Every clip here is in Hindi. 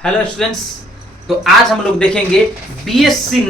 हेलो स्टूडेंट्स, तो आज हम लोग देखेंगे बीएससी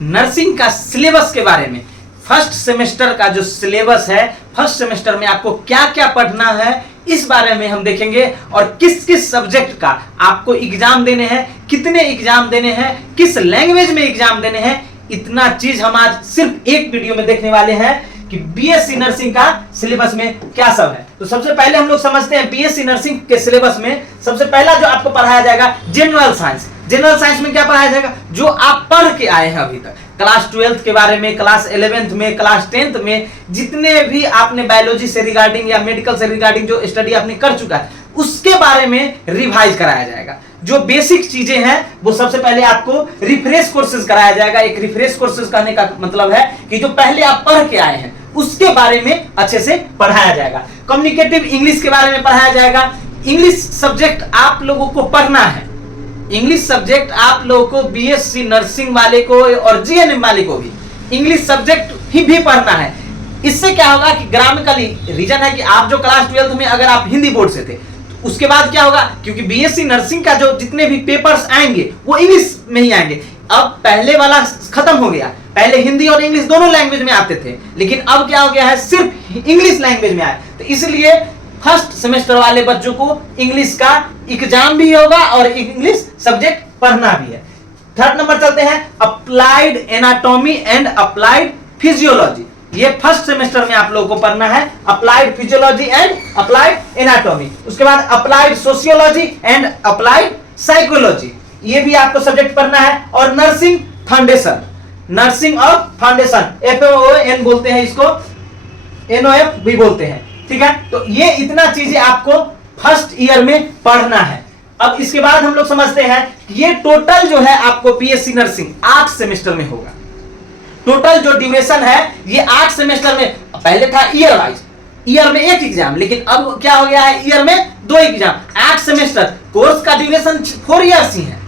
नर्सिंग का सिलेबस के बारे में। फर्स्ट सेमेस्टर का जो सिलेबस है, फर्स्ट सेमेस्टर में आपको क्या क्या पढ़ना है इस बारे में हम देखेंगे, और किस किस सब्जेक्ट का आपको एग्जाम देने हैं, कितने एग्जाम देने हैं, किस लैंग्वेज में एग्जाम देने हैं, इतना चीज हम आज सिर्फ एक वीडियो में देखने वाले हैं कि बीएससी नर्सिंग का सिलेबस में क्या सब है। तो सबसे पहले हम लोग समझते हैं बीएससी नर्सिंग के सिलेबस में सबसे पहला जो आपको पढ़ाया जाएगा जनरल साइंस। जनरल साइंस में क्या पढ़ाया जाएगा? जो आप पढ़ के आए हैं अभी तक, क्लास 12th के बारे में, क्लास 11th में, क्लास 10th में, जितने भी आपने बायोलॉजी से रिगार्डिंग या मेडिकल से रिगार्डिंग जो स्टडी आपने कर चुका है उसके बारे में रिवाइज कराया जाएगा। जो बेसिक चीजें हैं वो सबसे पहले आपको रिफ्रेश कोर्सेज कराया जाएगा। एक रिफ्रेश कोर्सेज कहने का मतलब है कि जो पहले आप पढ़ के आए हैं उसके बारे में अच्छे से पढ़ाया जाएगा। कम्युनिकेटिव इंग्लिश के बारे में पढ़ाया जाएगा। इंग्लिश सब्जेक्ट आप लोगों को पढ़ना है। इंग्लिश सब्जेक्ट आप लोगों को, बीएससी नर्सिंग वाले को और जीएनएम वाले को भी इंग्लिश सब्जेक्ट ही भी पढ़ना है। इससे क्या होगा कि ग्रामेटिकली रीजन है कि आप जो क्लास 12th में अगर आप हिंदी बोर्ड से थे, उसके बाद क्या होगा, क्योंकि बीएससी नर्सिंग का जो जितने भी पेपर्स आएंगे वो इंग्लिश में ही आएंगे। अब पहले वाला खत्म हो गया, पहले हिंदी और इंग्लिश दोनों लैंग्वेज में आते थे, लेकिन अब क्या हो गया है, सिर्फ इंग्लिश लैंग्वेज में आए। तो इसलिए फर्स्ट सेमेस्टर वाले बच्चों को इंग्लिश का एग्जाम भी होगा और इंग्लिश सब्जेक्ट पढ़ना भी है। थर्ड नंबर चलते हैं, applied anatomy and applied physiology. ये फर्स्ट सेमेस्टर में आप लोगों को पढ़ना है, applied physiology and applied anatomy. उसके बाद applied sociology and applied psychology, ये भी आपको सब्जेक्ट पढ़ना है। और नर्सिंग फाउंडेशन, नर्सिंग और फाउंडेशन, FON बोलते हैं इसको, NOF भी बोलते हैं, ठीक है। तो ये इतना चीजें आपको फर्स्ट ईयर में पढ़ना है। अब इसके बाद हम लोग समझते हैं ये टोटल जो है आपको बीएससी नर्सिंग 8 सेमेस्टर में होगा। टोटल जो ड्यूरेशन है ये 8 सेमेस्टर में, पहले था ईयर वाइज, ईयर में एक एग्जाम, लेकिन अब क्या हो गया है, ईयर में 2 एग्जाम। 8 सेमेस्टर, कोर्स का ड्यूरेशन 4 ईयर्स ही है,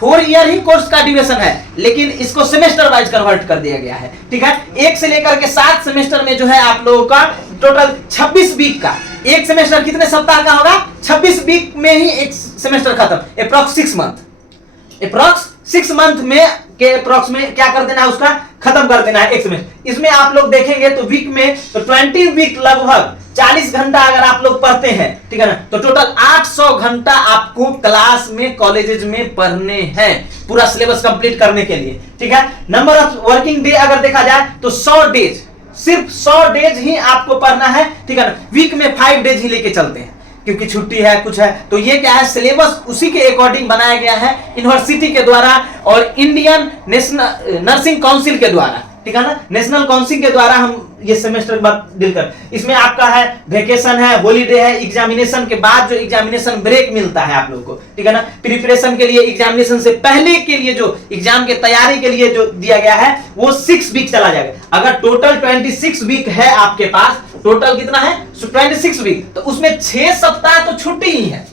4 ईयर ही कोर्स का ड्यूरेशन है, लेकिन इसको सेमेस्टर वाइज कन्वर्ट कर दिया गया है, ठीक है। 1 से लेकर के 7 सेमेस्टर में जो है आप लोगों का टोटल 26 वीक का, एक सेमेस्टर कितने सप्ताह का होगा, 26 वीक में ही एक सेमेस्टर खत्म, अप्रॉक्स 6 मंथ, अप्रॉक्स 6 मंथ में के अप्रॉक्स में क्या कर देना है, उसका खत्म कर देना है एक सेमेस्टर। इसमें आप लोग देखेंगे तो वीक में तो 20 वीक लगभग 40 घंटा अगर आप लोग पढ़ते हैं, ठीक है ना, तो टोटल 800 घंटा आपको क्लास में, कॉलेजेस में पढ़ने हैं पूरा सिलेबस कंप्लीट करने के लिए, ठीक है। नंबर ऑफ वर्किंग डे अगर देखा जाए तो 100 डेज, सिर्फ 100 डेज ही आपको पढ़ना है, ठीक है ना। वीक में 5 डेज ही लेके चलते हैं क्योंकि छुट्टी है, कुछ है, तो ये क्या है, सिलेबस उसी के अकॉर्डिंग बनाया गया है यूनिवर्सिटी के द्वारा और इंडियन नेशनल नर्सिंग काउंसिल के द्वारा, ठीक है ना, नेशनल काउंसिल के द्वारा हम ये सेमेस्टर के बाद डील कर। इसमें आपका है वेकेशन है, हॉलीडे है, एग्जामिनेशन के बाद जो एग्जामिनेशन ब्रेक मिलता है आप लोगों को, ठीक है ना, प्रिपरेशन के लिए, एग्जामिनेशन से पहले के लिए जो एग्जाम के तैयारी के लिए जो दिया गया है वो 6 वीक चला जाएगा। अगर टोटल 26 वीक है आपके पास, टोटल कितना है 26 वीक, तो उसमें 6 सप्ताह तो छुट्टी ही है,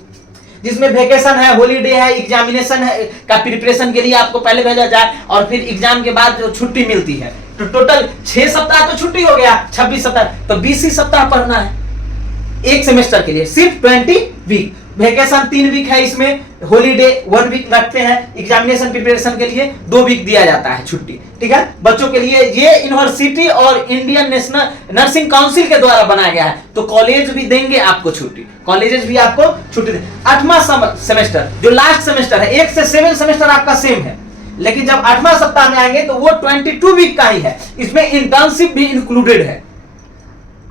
जिसमें वेकेशन है, हॉलीडे है, एग्जामिनेशन है का प्रिपरेशन के लिए आपको पहले भेजा जाए और फिर एग्जाम के बाद जो छुट्टी मिलती है, तो टोटल 6 सप्ताह तो छुट्टी हो गया, 26 सप्ताह, तो 20 ही सप्ताह पढ़ना है एक सेमेस्टर के लिए, सिर्फ 20 वीक। वेकेशन 3 वीक है, इसमें हॉलीडे 1 वीक रखते हैं, एग्जामिनेशन प्रिपरेशन के लिए 2 वीक दिया जाता है छुट्टी, ठीक है, बच्चों के लिए। ये यूनिवर्सिटी और इंडियन नेशनल नर्सिंग काउंसिल के द्वारा बनाया गया है, तो कॉलेज भी देंगे आपको छुट्टी, कॉलेजेस भी आपको छुट्टी देंगे। 8वां सेमेस्टर जो लास्ट सेमेस्टर है, 1 से 7 सेमेस्टर आपका सेम है, लेकिन जब 8वां सप्ताह में आएंगे तो वो 22 वीक का ही है, इसमें इंटर्नशिप भी इंक्लूडेड है।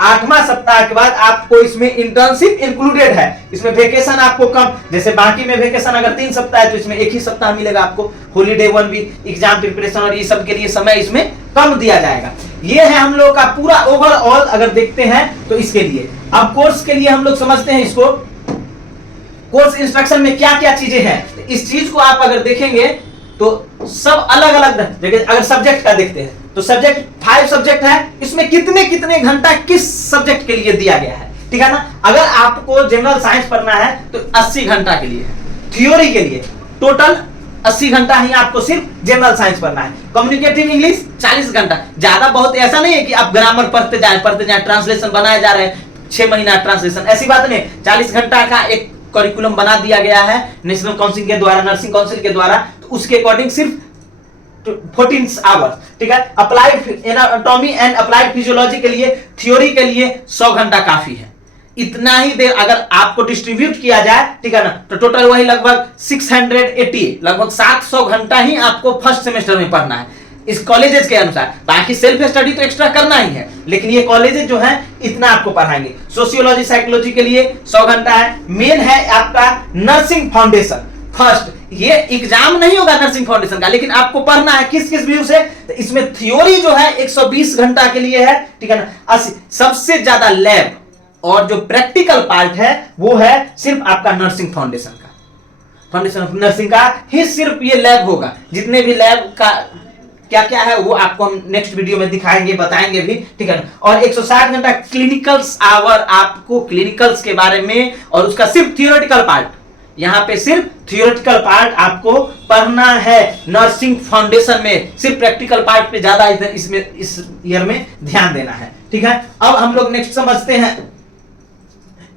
8वां सप्ताह के बाद आपको इसमें इंटर्नशिप इंक्लूडेड है। इसमें वेकेशन आपको कम, जैसे बाकी में वेकेशन अगर 3 सप्ताह है तो इसमें 1 ही सप्ताह मिलेगा आपको, हॉलीडे 1 वीक, एग्जाम प्रिपरेशन और ये सब के लिए समय इसमें कम दिया जाएगा। ये है हम लोग का पूरा ओवरऑल अगर देखते हैं तो इसके लिए। अब कोर्स के लिए हम लोग समझते हैं इसको, कोर्स इंस्ट्रक्शन में क्या क्या चीजें हैं। इस चीज को आप अगर देखेंगे तो सब अलग अलग, अगर सब्जेक्ट का देखते हैं तो सब्जेक्ट 5 सब्जेक्ट है, इसमें कितने कितने घंटा किस सब्जेक्ट के लिए दिया गया है, ठीक है ना। अगर आपको जनरल साइंस पढ़ना है तो 80 घंटा के लिए है, थ्योरी के लिए टोटल 80 घंटा ही आपको सिर्फ जनरल साइंस पढ़ना है। कम्युनिकेटिव इंग्लिश 40 घंटा, ज्यादा बहुत ऐसा नहीं है कि आप ग्रामर पढ़ते जाए ट्रांसलेशन बनाए जा रहे हैं 6 महीना ट्रांसलेशन, ऐसी बात नहीं। 40 घंटा का एक करिकुलम बना दिया गया है नेशनल काउंसिल के द्वारा, नर्सिंग काउंसिल के द्वारा, तो उसके अकॉर्डिंग सिर्फ 14 आवर्स, ठीक है। Applied anatomy and applied physiology के लिए, थ्योरी के लिए 100 घंटा काफी है। इतना ही देर अगर आपको डिस्ट्रीब्यूट किया जाए, ठीक है ना, तो टोटल वही लगभग 680, लगभग 700 घंटा ही आपको फर्स्ट सेमेस्टर में पढ़ना है इस कॉलेजेस के अनुसार। बाकी सेल्फ स्टडी तो एक्स्ट्रा करना ही है, लेकिन ये कॉलेजेस जो है इतना आपको पढ़ाएंगे। सोशियोलॉजी साइकोलॉजी के लिए 100 घंटा है। मेन है आपका नर्सिंग फाउंडेशन फर्स्ट। ये एग्जाम नहीं होगा नर्सिंग फाउंडेशन का, लेकिन आपको पढ़ना है किस किस व्यू से, तो इसमें थ्योरी जो है 120 घंटा के लिए है, ठीक है ना। सबसे ज्यादा लैब और जो प्रैक्टिकल पार्ट है वो है सिर्फ आपका नर्सिंग फाउंडेशन का, फाउंडेशन ऑफ नर्सिंग का ही सिर्फ ये लैब होगा। जितने भी लैब का क्या क्या है वो आपको हम नेक्स्ट वीडियो में दिखाएंगे, बताएंगे भी, ठीक है ना। और 160 घंटा क्लिनिकल्स आवर, आपको क्लिनिकल्स के बारे में और उसका सिर्फ थियोरेटिकल पार्ट, यहां पे सिर्फ थियोरेटिकल पार्ट आपको पढ़ना है नर्सिंग फाउंडेशन में, सिर्फ प्रैक्टिकल पार्ट पे ज्यादा इसमें इस ईयर में ध्यान देना है, ठीक है। अब हम लोग नेक्स्ट समझते हैं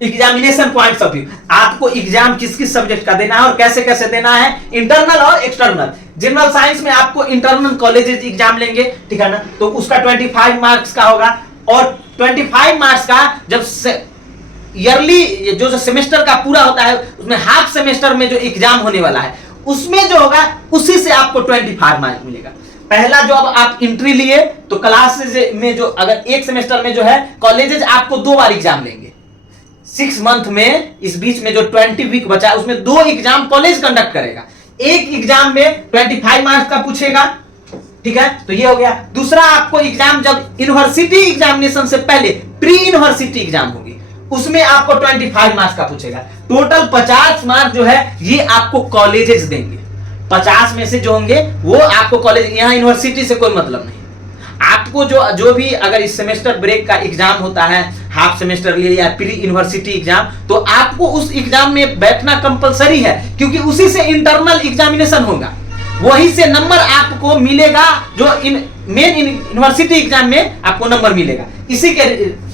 एग्जामिनेशन पॉइंट्स ऑफ व्यू। आपको एग्जाम किस किस सब्जेक्ट का देना है और कैसे कैसे देना है, इंटरनल और एक्सटर्नल। जनरल साइंस में आपको इंटरनल कॉलेजेस एग्जाम लेंगे, ठीक है ना, तो उसका 25 मार्क्स का होगा। और 25 मार्क्स का जब ईयरली जो सेमेस्टर का पूरा होता है उसमें हाफ सेमेस्टर में जो एग्जाम होने वाला है उसमें जो होगा उसी से आपको 25 मार्क्स मिलेगा। पहला जो अब आप एंट्री लिए तो क्लासेज में जो अगर एक सेमेस्टर में जो है कॉलेजेस आपको 2 बार एग्जाम लेंगे 6 मंथ में, इस बीच में जो 20 वीक बचा है उसमें 2 एग्जाम कॉलेज कंडक्ट करेगा। एक एग्जाम में 25 मार्क्स का पूछेगा, ठीक है, तो ये हो गया। दूसरा आपको एग्जाम जब यूनिवर्सिटी एग्जामिनेशन से पहले प्री यूनिवर्सिटी एग्जाम होगी उसमें आपको 25 मार्क्स का पूछेगा। टोटल 50 मार्क्स जो है ये आपको कॉलेजेस देंगे। 50 में से जो होंगे वो आपको कॉलेज, यहां यूनिवर्सिटी से कोई मतलब नहीं। आपको जो भी अगर इस सेमेस्टर ब्रेक का एग्जाम होता है, हाफ सेमेस्टर लिए या प्री यूनिवर्सिटी एग्जाम, तो आपको उस एग्जाम में बैठना कंपलसरी है, क्योंकि उसी से इंटरनल एग्जामिनेशन होगा, वही से नंबर आपको मिलेगा जो मेन यूनिवर्सिटी एग्जाम में आपको नंबर मिलेगा, इसी के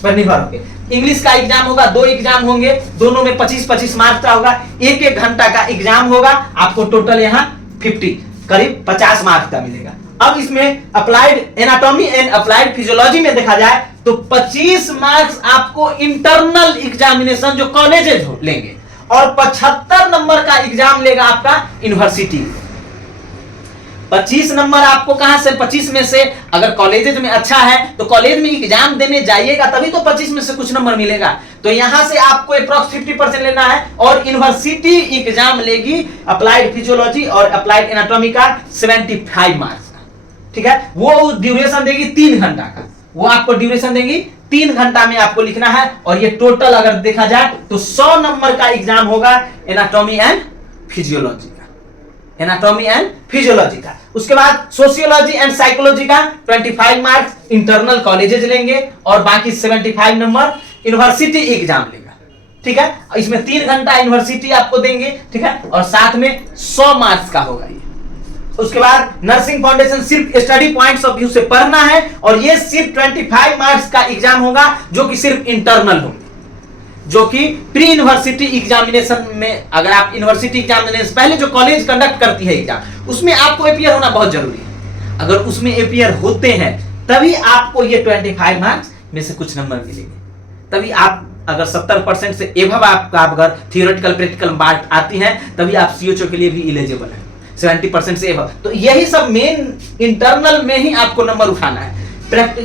पर निर्भर होकर। इंग्लिश का एग्जाम होगा, 2 एग्जाम होंगे, दोनों में 25-25 मार्क्स का होगा, 1-1 घंटा का एग्जाम होगा, आपको टोटल यहाँ 50 करीब 50 मार्क्स का मिलेगा। अब इसमें applied anatomy and applied physiology में देखा जाए तो 25 मार्क्स आपको इंटरनल एग्जामिनेशन जो कॉलेजेस लेंगे और 75 नंबर का एग्जाम लेगा आपका यूनिवर्सिटी। 25 नंबर आपको कहां से, 25 में से अगर कॉलेजेस में अच्छा है तो कॉलेज में एग्जाम देने जाइएगा तभी तो 25 में से कुछ नंबर मिलेगा। तो यहां से आपको अप्रॉक्स 50% लेना है और यूनिवर्सिटी एग्जाम लेगी अप्लाइड फिजियोलॉजी और अप्लाइड एनाटॉमी का 75 मार्क्स का, ठीक है। वो ड्यूरेशन देगी 3 घंटा का, वो आपको ड्यूरेशन देगी 3 घंटा में आपको लिखना है। और ये टोटल अगर देखा जाए तो 100 नंबर का एग्जाम होगा एनाटॉमी एंड फिजियोलॉजी का, एनाटॉमी एंड फिजियोलॉजी का। उसके बाद सोशियोलॉजी एंड साइकोलॉजी का 25 मार्क्स इंटरनल कॉलेजेस लेंगे और बाकी 75 नंबर यूनिवर्सिटी एग्जाम लेगा, ठीक है। इसमें 3 घंटा यूनिवर्सिटी आपको देंगे, ठीक है, और साथ में 100 मार्क्स का होगा ये। उसके बाद नर्सिंग फाउंडेशन सिर्फ स्टडी पॉइंट्स ऑफ व्यू से पढ़ना है और ये सिर्फ 25 मार्क्स का एग्जाम होगा जो कि सिर्फ इंटरनल होंगे, जो कि प्री यूनिवर्सिटी एग्जामिनेशन में, अगर आप यूनिवर्सिटी एग्जामिनेशन पहले जो कॉलेज कंडक्ट करती है एग्जाम, उसमें आपको अपीयर होना बहुत जरूरी है। अगर उसमें अपीयर होते हैं तभी आपको ये 25 मार्क्स में से कुछ नंबर मिलेंगे, तभी आप अगर 70% से एबव आपका अगर थियोरेटिकल प्रैक्टिकल बात आती है तभी आप सीओचओ के लिए भी एलिजिबल है, 70% से एबव। तो यही सब मेन इंटरनल में ही आपको नंबर उठाना है।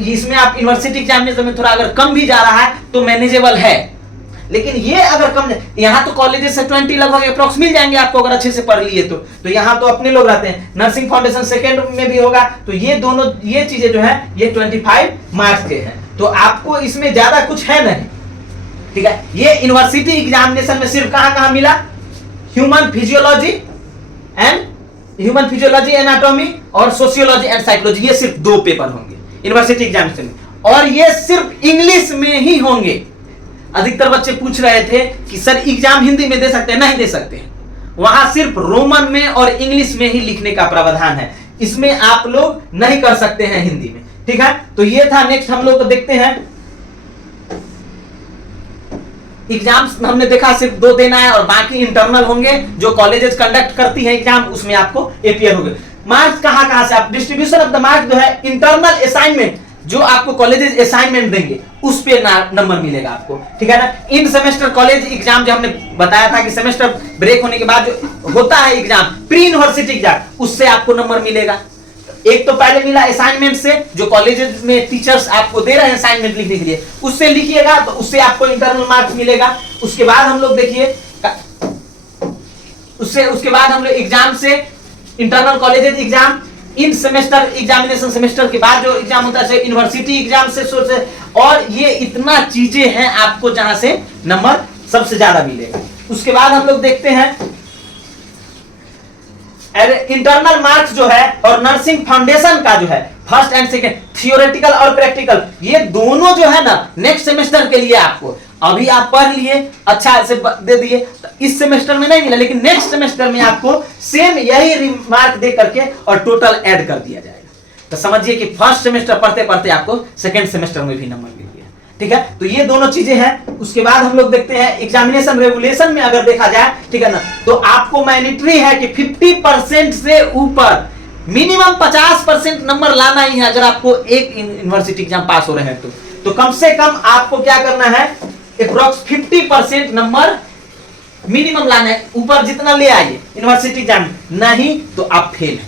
इसमें आप यूनिवर्सिटी एग्जामिनेशन में थोड़ा अगर कम भी जा रहा है तो मैनेजेबल है, लेकिन ये अगर कम, यहाँ तो कॉलेजेस से 20 लगभग अप्रॉक्स मिल जाएंगे आपको अगर अच्छे से पढ़ लिए तो यहाँ तो अपने लोग रहते हैं। नर्सिंग फाउंडेशन सेकेंड में भी होगा, तो ये दोनों ये चीजें जो है ये 25 मार्क्स के हैं, तो आपको इसमें ज्यादा कुछ है नहीं, ठीक है। ये यूनिवर्सिटी एग्जामिनेशन में सिर्फ कहां मिला, ह्यूमन फिजियोलॉजी एनाटॉमी और सोशियोलॉजी एंड साइकोलॉजी, ये सिर्फ 2 पेपर होंगे यूनिवर्सिटी एग्जामिनेशन में और ये सिर्फ इंग्लिश में ही होंगे। अधिकतर बच्चे पूछ रहे थे कि सर एग्जाम हिंदी में दे सकते हैं, नहीं दे सकते हैं, वहां सिर्फ रोमन में और इंग्लिश में ही लिखने का प्रावधान है, इसमें आप लोग नहीं कर सकते हैं हिंदी में, ठीक है। तो ये था। नेक्स्ट हम लोग देखते हैं एग्जाम हमने देखा सिर्फ 2 देना है और बाकी इंटरनल होंगे जो कॉलेजेस कंडक्ट करती है एग्जाम, उसमें आपको अपियर होंगे। मार्क्स कहां से आप डिस्ट्रीब्यूशन ऑफ द मार्क्स जो है इंटरनल असाइनमेंट जो आपको कॉलेजेस असाइनमेंट देंगे उस पे नंबर मिलेगा आपको, ठीक है ना। इन सेमेस्टर कॉलेज एग्जाम जो हमने बताया था कि सेमेस्टर ब्रेक होने के बाद जो होता है एग्जाम प्री यूनिवर्सिटी एग्जाम, उससे आपको नंबर मिलेगा। एक तो पहले मिला असाइनमेंट से, जो कॉलेजेस में टीचर्स आपको दे रहे हैं असाइनमेंट लिखने के लिए, उससे लिखिएगा तो उससे आपको इंटरनल मार्क्स मिलेगा। उसके बाद हम लोग देखिए उसके बाद हम लोग एग्जाम से इंटरनल कॉलेजेस एग्जाम, इन सेमेस्टर एग्जामिनेशन सेमेस्टर के बाद जो एग्जाम होता है यूनिवर्सिटी एग्जाम से सोर्स, और ये इतना चीजें हैं आपको जहां से नंबर सबसे ज्यादा मिलेगा। उसके बाद हम लोग देखते हैं इंटरनल मार्क्स जो है और नर्सिंग फाउंडेशन का जो है फर्स्ट एंड सेकंड थियोरेटिकल और प्रैक्टिकल, ये दोनों जो है ना नेक्स्ट सेमेस्टर के लिए आपको अभी आप पढ़ लिए अच्छा से दे दिए, तो इस सेमेस्टर में नहीं मिला, लेकिन नेक्स्ट सेमेस्टर में आपको सेम यही रिमार्क दे करके और टोटल ऐड कर दिया जाएगा। तो समझिए कि फर्स्ट सेमेस्टर पढ़ते पढ़ते आपको सेकंड सेमेस्टर में भी नंबर मिल गया, ठीक है। तो ये दोनों चीजें हैं। उसके बाद हम लोग देखते हैं एग्जामिनेशन रेगुलेशन में अगर देखा जाए, ठीक है ना, तो आपको मैंडेटरी है कि 50% से ऊपर मिनिमम 50% नंबर लाना ही है अगर आपको एक यूनिवर्सिटी एग्जाम पास हो रहे हैं तो कम से कम आपको क्या करना है, अप्रोक्स 50% नंबर मिनिमम लाना है। ऊपर जितना ले आइए यूनिवर्सिटी एग्जाम, नहीं तो आप फेल हैं।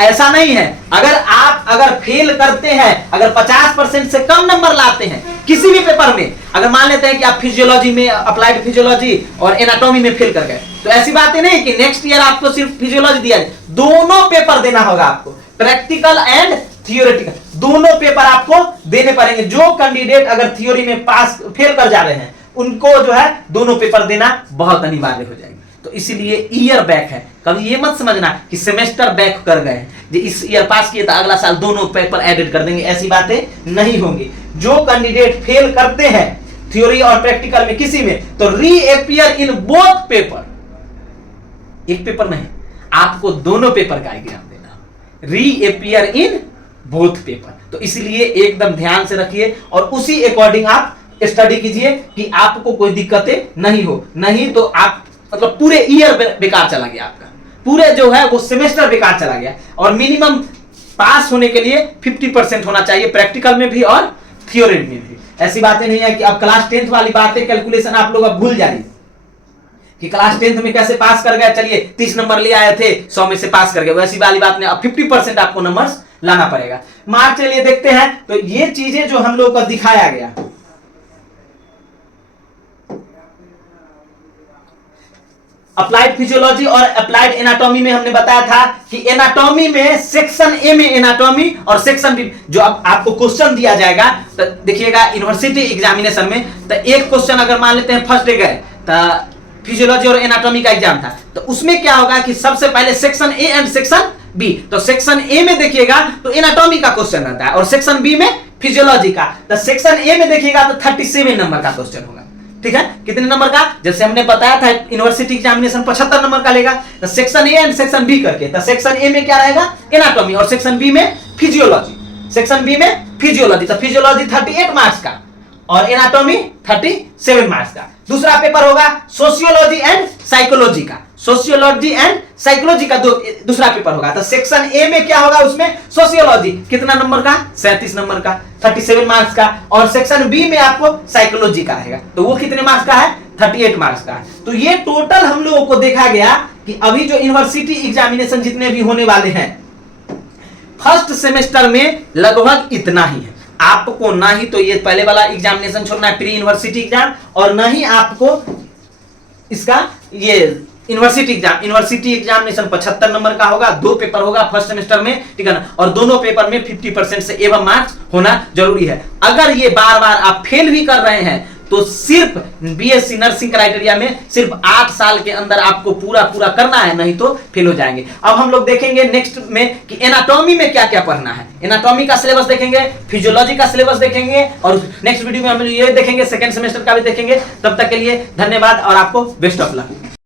ऐसा नहीं है, अगर फेल करते हैं, अगर 50% से कम नंबर लाते हैं किसी भी पेपर में, अगर मान लेते हैं कि आप फिजियोलॉजी में, अप्लाइड फिजियोलॉजी और एनाटॉमी में फेल कर गए, तो ऐसी बात नहीं कि नेक्स्ट ईयर आपको सिर्फ फिजियोलॉजी दिया जाए, दोनों पेपर देना होगा आपको, प्रैक्टिकल एंड थियोरेटिकल दोनों पेपर आपको देने पड़ेंगे। जो कैंडिडेट अगर थ्योरी में पास फेल कर जा रहे हैं उनको जो है दोनों पेपर देना बहुत अनिवार्य हो जाएगा। तो इसीलिए ईयर बैक है, कभी ये मत समझना कि सेमेस्टर बैक कर गए, जो इस ईयर पास किए तो अगला साल दोनों पेपर एडेड कर देंगे, ऐसी बातें नहीं होंगी। जो कैंडिडेट फेल करते हैं थ्योरी और प्रैक्टिकल में किसी में, तो रीअपियर इन बोथ पेपर, एक पेपर नहीं, आपको दोनों पेपर का एग्जाम देना, रीअपियर इन बोथ पेपर। तो इसलिए एकदम ध्यान से रखिए और उसी अकॉर्डिंग आप स्टडी कीजिए कि आपको कोई दिक्कतें नहीं हो, नहीं तो आप मतलब पूरे ईयर बेकार चला गया, आपका पूरे जो है वो सेमेस्टर बेकार चला गया। और मिनिमम पास होने के लिए 50% होना चाहिए, प्रैक्टिकल में भी और थ्योरी में भी। ऐसी बातें नहीं है कि अब क्लास 10th वाली बातें कैलकुलेशन आप लोग अब भूल जाइए कि क्लास 10th में कैसे पास कर गए, चलिए 30 नंबर ले आए थे 100 में से पास कर गए, वैसी वाली बात नहीं। अब 50% आपको नंबर्स लाना पड़ेगा। मार्क्स चलिए देखते हैं, तो ये चीजें जो हम लोग को दिखाया गया, अप्लाइड फिजियोलॉजी और अप्लाइड एनाटॉमी में हमने बताया था कि एनाटॉमी में सेक्शन ए में एनाटॉमी और सेक्शन बी जो अब आपको क्वेश्चन दिया जाएगा, तो देखिएगा यूनिवर्सिटी एग्जामिनेशन में, तो एक क्वेश्चन अगर मान लेते हैं फर्स्ट डे गए तो फिजियोलॉजी और एनाटॉमी का एग्जाम था, तो उसमें क्या होगा कि सबसे पहले section A and section B, तो सेक्शन ए में देखिएगा तो एनाटॉमी का क्वेश्चन रहता है और सेक्शन बी में फिजियोलॉजी का। तो सेक्शन ए में देखिएगा तो 37 नंबर का क्वेश्चन होगा, ठीक है। कितने नंबर का, जैसे हमने बताया था यूनिवर्सिटी एग्जामिनेशन 75 नंबर का लेगा, तो section A and section B करके, तो सेक्शन ए में क्या रहेगा एनाटॉमी और सेक्शन बी में फिजियोलॉजी, सेक्शन बी में फिजियोलॉजी, तो फिजियोलॉजी 38 मार्क्स का और एनाटॉमी 37 मार्क्स का। दूसरा पेपर होगा सोशियोलॉजी एंड साइकोलॉजी का, सोशियोलॉजी एंड साइकोलॉजी का दूसरा पेपर होगा। तो सेक्शन ए में क्या होगा, उसमें सोशियोलॉजी कितना नंबर का, 37 नंबर का, 37 मार्क्स का, और सेक्शन बी में आपको साइकोलॉजी का रहेगा, तो वो कितने मार्क्स का है, 38 मार्क्स का। तो ये टोटल हम लोगों को देखा गया कि अभी जो यूनिवर्सिटी एग्जामिनेशन जितने भी होने वाले हैं फर्स्ट सेमेस्टर में लगभग इतना ही है। आपको ना ही तो ये पहले वाला एग्जामिनेशन छोड़ना है प्री यूनिवर्सिटी एग्जाम, और ना ही आपको इसका ये यूनिवर्सिटी एग्जामिनेशन 75 नंबर का होगा, 2 पेपर होगा फर्स्ट सेमेस्टर में, ठीक है ना, और दोनों पेपर में 50% से एवं मार्क्स होना जरूरी है। अगर ये बार बार आप फेल भी कर रहे हैं तो सिर्फ बीएससी नर्सिंग क्राइटेरिया में सिर्फ 8 साल के अंदर आपको पूरा करना है, नहीं तो फेल हो जाएंगे। अब हम लोग देखेंगे नेक्स्ट में कि एनाटॉमी में क्या क्या पढ़ना है, एनाटॉमी का सिलेबस देखेंगे, फिजियोलॉजी का सिलेबस देखेंगे, और नेक्स्ट वीडियो में हम ये देखेंगे सेकंड सेमेस्टर का भी देखेंगे। तब तक के लिए धन्यवाद और आपको बेस्ट ऑफ लक।